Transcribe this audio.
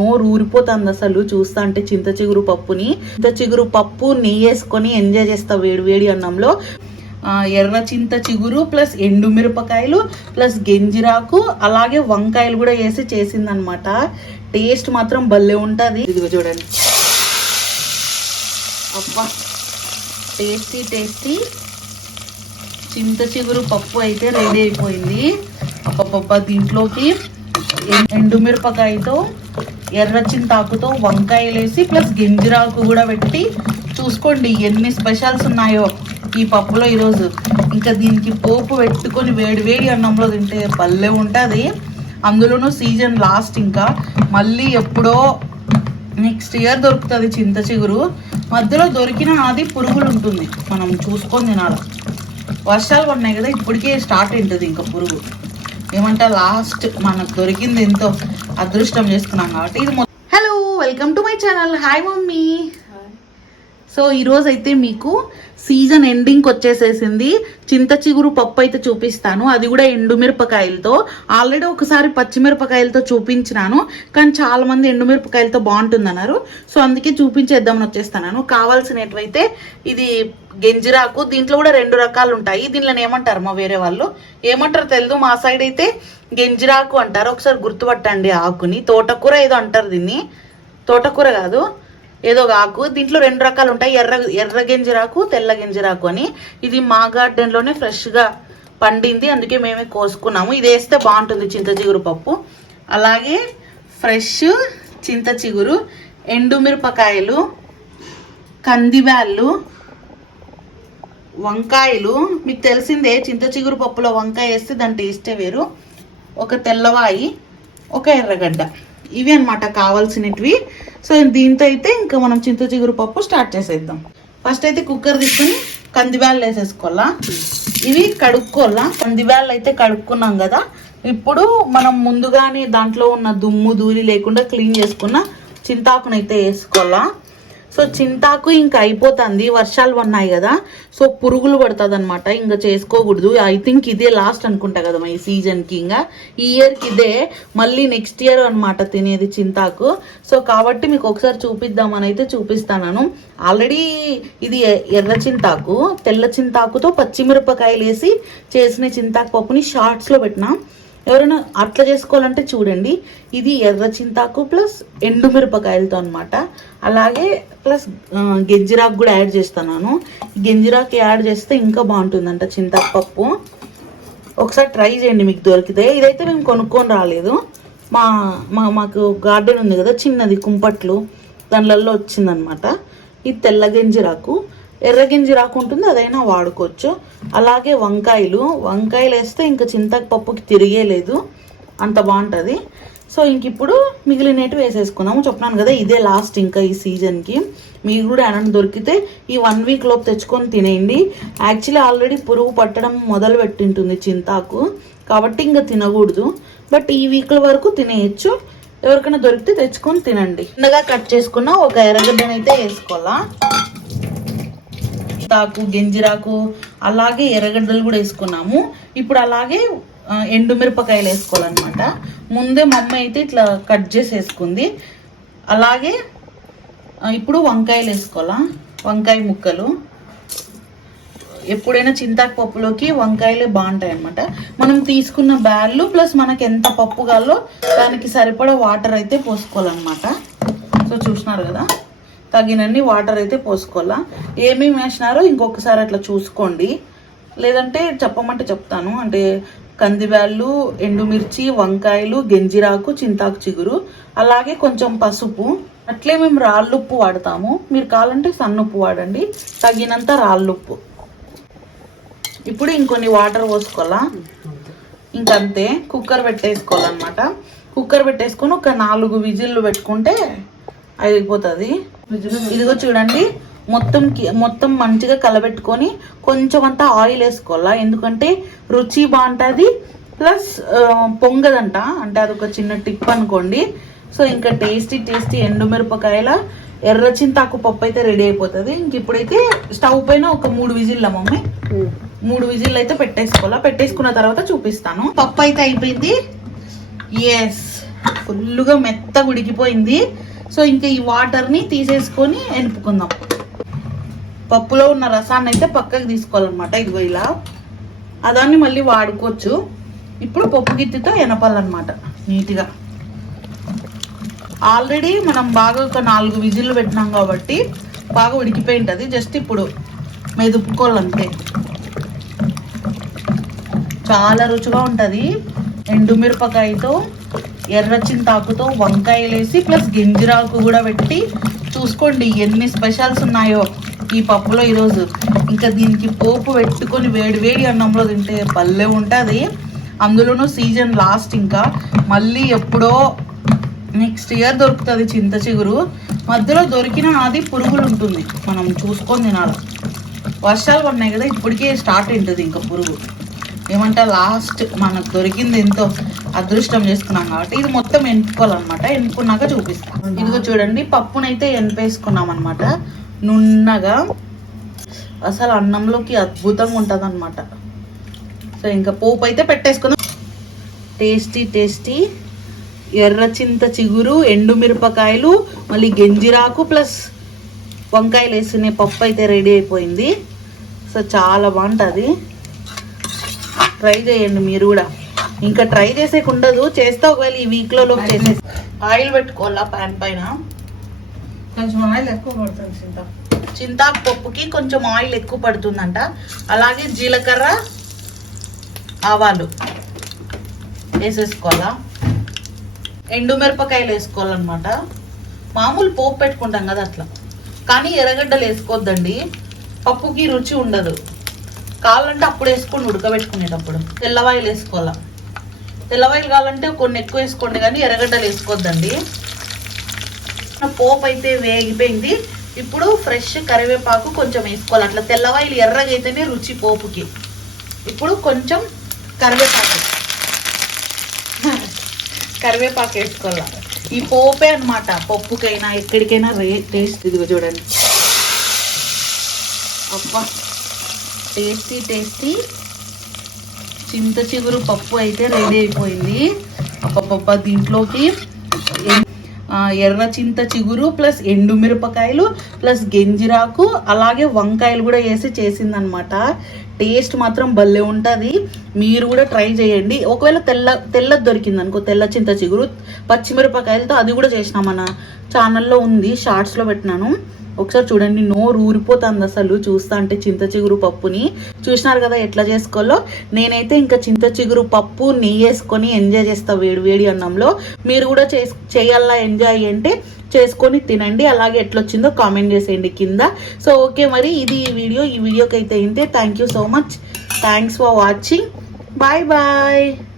నోరు ఊరిపోతుంది అసలు. చూస్తా అంటే చింత చిగురు పప్పుని. చింత చిగురు పప్పు నెయ్యి వేసుకొని ఎంజాయ్ చేస్తా వేడి వేడి అన్నంలో. ఎర్ర చింత చిగురు ప్లస్ ఎండు మిరపకాయలు ప్లస్ గెంజిరాకు అలాగే వంకాయలు కూడా వేసి చేసిందనమాట. టేస్ట్ మాత్రం భలే ఉంటుంది. ఇదిగో చూడండి. అబ్బా టేస్టీ టేస్టీ. చింత చిగురు పప్పు అయితే రెడీ అయిపోయింది. అప్పపప్ప దీంట్లోకి ఎండు మిరపకాయతో ఎర్ర చింతాకుతో వంకాయలు వేసి ప్లస్ గింజరాకు కూడా పెట్టి చూసుకోండి ఎన్ని స్పెషల్స్ ఉన్నాయో ఈ పప్పులో ఈరోజు. ఇంకా దీనికి పోపు పెట్టుకొని వేడి వేడి అన్నంలో తింటే భలే ఉంటుంది. అందులోనూ సీజన్ లాస్ట్ ఇంకా. మళ్ళీ ఎప్పుడో నెక్స్ట్ ఇయర్ దొరుకుతుంది చింత చిగురు. మధ్యలో దొరికిన అది పురుగులు ఉంటుంది. మనం చూసుకొని తినాలి. వర్షాలు పడినాయి కదా ఇప్పటికే స్టార్ట్ అవుతుంది ఇంకా పురుగు. ఏమంటే లాస్ట్ మనకు దొరికింది ఎంతో అదృష్టం చేసుకున్నాం కాబట్టి ఇది hello welcome to my channel hi mummy so ఈరోజు అయితే మీకు సీజన్ ఎండింగ్కి వచ్చేసేసింది. చింత చిగురు పప్పు అయితే చూపిస్తాను. అది కూడా ఎండుమిరపకాయలతో. ఆల్రెడీ ఒకసారి పచ్చిమిరపకాయలతో చూపించినాను కానీ చాలామంది ఎండుమిరపకాయలతో బాగుంటుందన్నారు. సో అందుకే చూపించేద్దామని వచ్చేస్తాను కావాల్సినవైతే ఇది గెంజిరాకు దీంట్లో కూడా రెండు రకాలు ఉంటాయి. దీనిలో ఏమంటారు మా వేరే వాళ్ళు? ఏమంటారు తెలియదు మా సైడ్ అయితే గెంజిరాకు అంటారు. ఒకసారి గుర్తుపట్టండి ఆకుని. తోటకూర ఏదో అంటారు దీన్ని. తోటకూర కాదు. ఏదో ఒక ఆకు దీంట్లో రెండు రకాలు ఉంటాయి ఎర్ర ఎర్ర గింజరాకు తెల్ల గింజరాకు అని. ఇది మా గార్డెన్లోనే ఫ్రెష్గా పండింది. అందుకే మేమే కోసుకున్నాము. ఇది వేస్తే బాగుంటుంది చింత చిగురు పప్పు. అలాగే ఫ్రెష్ చింత చిగురు ఎండుమిరపకాయలు కందిబ్యాళ్ళు వంకాయలు. మీకు తెలిసిందే చింత చిగురు పప్పులో వంకాయ వేస్తే దాని టేస్టే వేరు. ఒక తెల్లవాయి ఒక ఎర్రగడ్డ. ఇవి అన్నమాట కావాల్సినవి. సో దీంతో అయితే ఇంకా మనం చింత చిగురు పప్పు స్టార్ట్ చేసేద్దాం. ఫస్ట్ అయితే కుక్కర్ తీసుకుని కందిబ్యాళ్ళు వేసేసుకోవాలా? ఇవి కడుక్కోవాలా? కందిబ్యాళ్ళు అయితే కడుక్కున్నాం కదా ఇప్పుడు మనం ముందుగానే దాంట్లో ఉన్న దుమ్ము దూరి లేకుండా క్లీన్ చేసుకున్న చింతాకునైతే వేసుకోవాలా? సో చింతాకు ఇంకా అయిపోతుంది వర్షాలు ఉన్నాయి కదా. సో పురుగులు పడుతుంది అనమాట ఇంకా చేసుకోకూడదు. ఐ థింక్ ఇదే లాస్ట్ అనుకుంటా కదా ఈ సీజన్కి ఇంకా. ఈ ఇయర్కి ఇదే మళ్ళీ నెక్స్ట్ ఇయర్ అనమాట తినేది చింతాకు. సో కాబట్టి మీకు ఒకసారి చూపిద్దామని అయితే చూపిస్తాను ఆల్రెడీ ఇది ఎ- ఎర్ర చింతాకు తెల్ల చింతాకుతో పచ్చిమిరపకాయలు వేసి చేసిన చింతాకు పప్పుని షార్ట్స్లో పెట్టినా. ఎవరైనా అట్లా చేసుకోవాలంటే చూడండి. ఇది ఎర్ర చింతాకు ప్లస్ ఎండుమిరపకాయలతో అనమాట అలాగే ప్లస్ గెంజిరాకు కూడా యాడ్ చేస్తున్నాను. గెంజిరాకు యాడ్ చేస్తే ఇంకా బాగుంటుందంట చింతాకు పప్పు ఒకసారి ట్రై చేయండి మీకు దొరికితే. ఇదైతే మేము కొనుక్కొని రాలేదు. మా మా మాకు గార్డెన్ ఉంది కదా చిన్నది కుంపట్లు. దానిలలో వచ్చిందనమాట ఇది తెల్ల గెంజిరాకు. ఎర్ర గెంజిరాకు ఉంటుంది అదైనా వాడుకోవచ్చు. అలాగే వంకాయలు వంకాయలు వేస్తే ఇంకా చింతపప్పుకి పప్పుకి తిరిగేలేదు అంత బాగుంటుంది. సో ఇంక ఇప్పుడు మిగిలినట్టు వేసేసుకున్నాము చెప్పినాను కదా ఇదే లాస్ట్ ఇంకా ఈ సీజన్కి మీకు కూడా ఏమైనా దొరికితే ఈ వన్ వీక్ లోపు తెచ్చుకొని తినేయండి. యాక్చువల్లీ ఆల్రెడీ పురుగు పట్టడం మొదలు పెట్టింటుంది చింతాకు. కాబట్టి ఇంకా తినకూడదు. బట్ ఈ వీక్ల వరకు తినేయచ్చు. ఎవరికైనా దొరికితే తెచ్చుకొని తినండి. చిన్నగా కట్ చేసుకున్న ఒక ఎర్రగడ్డనైతే వేసుకోవాలా? తాకు గెంజిరాకు అలాగే ఎర్రగడ్డలు కూడా వేసుకున్నాము. ఇప్పుడు అలాగే ఎండుమిరపకాయలు వేసుకోవాలన్నమాట. ముందే మా అమ్మ అయితే ఇట్లా కట్ చేసి వేసుకుంది. అలాగే ఇప్పుడు వంకాయలు వేసుకోవాలా? వంకాయ ముక్కలు. ఎప్పుడైనా చింతాకు పప్పులోకి వంకాయలే బాగుంటాయి అనమాట మనం తీసుకున్న బ్యాళ్ళు ప్లస్ మనకి ఎంత పప్పు కావాలో దానికి సరిపడా వాటర్ అయితే పోసుకోవాలన్నమాట. సో చూసినారు కదా? తగినన్ని వాటర్ అయితే పోసుకోవాలా? ఏమేమి వేసినారో ఇంకొకసారి అట్లా చూసుకోండి. లేదంటే చెప్పమంటే చెప్తాను. అంటే కందిబ్యాళ్ళు ఎండుమిర్చి వంకాయలు గెంజిరాకు చింతాకు చిగురు అలాగే కొంచెం పసుపు. అట్లే మేము రాళ్ళుప్పు వాడతాము. మీరు కావాలంటే సన్నుప్పు వాడండి. తగినంత రాళ్ళుప్పు. ఇప్పుడు ఇంకొన్ని వాటర్ పోసుకోవాలా? ఇంకంతే. కుక్కర్ పెట్టేసుకోవాలన్నమాట. కుక్కర్ పెట్టేసుకొని ఒక నాలుగు విజిల్లు పెట్టుకుంటే అయిపోతుంది ఇదిగో చూడండి మొత్తం మొత్తం మంచిగా కలబెట్టుకొని కొంచెం అంతా ఆయిల్ వేసుకోవాలా? ఎందుకంటే రుచి బాగుంటుంది ప్లస్ పొంగదంట. అంటే అదొక చిన్న టిప్ అనుకోండి. సో ఇంకా టేస్టీ టేస్టీ ఎండుమిరపకాయల ఎర్ర చింతాకు పప్పు అయితే రెడీ అయిపోతుంది. ఇంక ఇప్పుడైతే స్టవ్ పైన ఒక మూడు విజిల్ల మమ్మీ. మూడు విజిల్ అయితే పెట్టేసుకోవాలా? పెట్టేసుకున్న తర్వాత చూపిస్తాను. పప్పు అయితే అయిపోయింది. ఎస్ ఫుల్గా మెత్తగా ఉడికిపోయింది. సో ఇంకా ఈ వాటర్ని తీసేసుకొని ఎనుపుకుందాం. పప్పులో ఉన్న రసాన్ని అయితే పక్కకు తీసుకోవాలన్నమాట. ఇదిగో ఇలా. అదాన్ని మళ్ళీ వాడుకోవచ్చు. ఇప్పుడు పప్పు గిత్తితో ఎనపాలన్నమాట నీట్గా. ఆల్రెడీ మనం బాగా ఒక నాలుగు విజిల్లు పెట్టినాం కాబట్టి బాగా ఉడికిపోయి ఉంటుంది జస్ట్ ఇప్పుడు మెదుపుకోవాలంతే. చాలా రుచిగా ఉంటుంది. ఎండుమిరపకాయతో ఎర్ర చింతాకుతో వంకాయలు వేసి ప్లస్ గింజరాకు కూడా పెట్టి చూసుకోండి ఎన్ని స్పెషల్స్ ఉన్నాయో ఈ పప్పులో ఈరోజు. ఇంకా దీనికి పోపు పెట్టుకొని వేడి వేడి అన్నంలో తింటే పల్లె ఉంటుంది. అందులోనూ సీజన్ లాస్ట్ ఇంకా. మళ్ళీ ఎప్పుడో నెక్స్ట్ ఇయర్ దొరుకుతుంది చింత చిగురు. మధ్యలో దొరికిన అది పురుగులు ఉంటుంది. మనం చూసుకొని తినాలి. వర్షాలు పడినాయి కదా ఇప్పటికే స్టార్ట్ ఉంటుంది ఇంకా పురుగు. ఏమంటే లాస్ట్ మనకు దొరికింది ఎంతో అదృష్టం చేసుకున్నాం కాబట్టి ఇది మొత్తం ఎనుకోవాలన్నమాట ఎనుకున్నాక చూపిస్తాం. ఇదిగో చూడండి పప్పునైతే ఎనిపేసుకున్నాం అనమాట నున్నగా అసలు అన్నంలోకి అద్భుతంగా ఉంటుంది అనమాట సో ఇంకా పోపు అయితే పెట్టేసుకుందాం. Tasty tasty. ఎర్ర చింత చిగురు ఎండు మిరపకాయలు మళ్ళీ గెంజిరాకు ప్లస్ వంకాయలు వేసుకునే పప్పు అయితే రెడీ అయిపోయింది. సో చాలా బాగుంటుంది. ట్రై చేయండి మీరు కూడా. ఇంకా ట్రై చేసేకి ఉండదు. చేస్తే ఒకవేళ ఈ వీక్లో చేసే ఆయిల్ పెట్టుకోవాలా ప్యాన్ పైన? కొంచెం ఆయిల్ ఎక్కువ పడుతుంది చింత. చింతాకు పప్పుకి కొంచెం ఆయిల్ ఎక్కువ పడుతుందంట. అలాగే జీలకర్ర ఆవాలు వేసేసుకోవాలా? ఎండు మిరపకాయలు వేసుకోవాలన్నమాట. మామూలు పోపు పెట్టుకుంటాం కదా అట్లా. కానీ ఎర్రగడ్డలు వేసుకోవద్దండి. పప్పుకి రుచి ఉండదు. కావాలంటే అప్పుడు వేసుకొని ఉడకబెట్టుకునేటప్పుడు. తెల్లవాయిలు వేసుకోవాలా? తెల్లవాయిలు కావాలంటే కొన్ని ఎక్కువ వేసుకోండి కానీ ఎర్రగడ్డలు వేసుకోవద్దండి. పోపు అయితే వేగిపోయింది. ఇప్పుడు ఫ్రెష్ కరివేపాకు కొంచెం వేసుకోవాలి. అట్లా తెల్లవాయిలు ఎర్రగా అయితేనే రుచి పోపుకి. ఇప్పుడు కొంచెం కరివేపాకు. కరివేపాకు వేసుకోవాలి? ఈ పోపే అనమాట పప్పుకైనా ఎక్కడికైనా రే టేస్ట్ ఇదిగో చూడండి. అబ్బా. Tasty tasty. చింత చిగురు పప్పు అయితే రెడీ అయిపోయింది. అబ్బబ్బబ్బా దీంట్లోకి ఎర్ర చింత చిగురు ప్లస్ ఎండు మిరపకాయలు ప్లస్ గెంజిరాకు అలాగే వంకాయలు కూడా వేసి చేసిందనమాట. టేస్ట్ మాత్రం భలే ఉంటుంది. మీరు కూడా ట్రై చేయండి. ఒకవేళ తెల్ల తెల్ల దొరికింది అనుకో తెల్ల చింత చిగురు పచ్చిమిరపకాయలతో అది కూడా చేసిన మన ఛానల్లో ఉంది షార్ట్స్లో పెట్టినాను. ఒకసారి చూడండి నోరు ఊరిపోతుంది అసలు. చూస్తా అంటే చింత చిగురు పప్పుని. చూసినారు కదా ఎట్లా చేసుకోవాలో నేనైతే ఇంకా చింత చిగురు పప్పు నెయ్యి వేసుకొని ఎంజాయ్ చేస్తా వేడి వేడి అన్నంలో. మీరు కూడా చేస్ చేయాలా ఎంజాయ్ అంటే చేసుకొని తినండి. అలాగే ఎట్లొచ్చిందో కామెంట్ చేసేయండి కింద. సో ఓకే మరి ఇది ఈ వీడియో. ఈ వీడియోకి అయితే ఇంతే. Thank you so much thanks for watching bye bye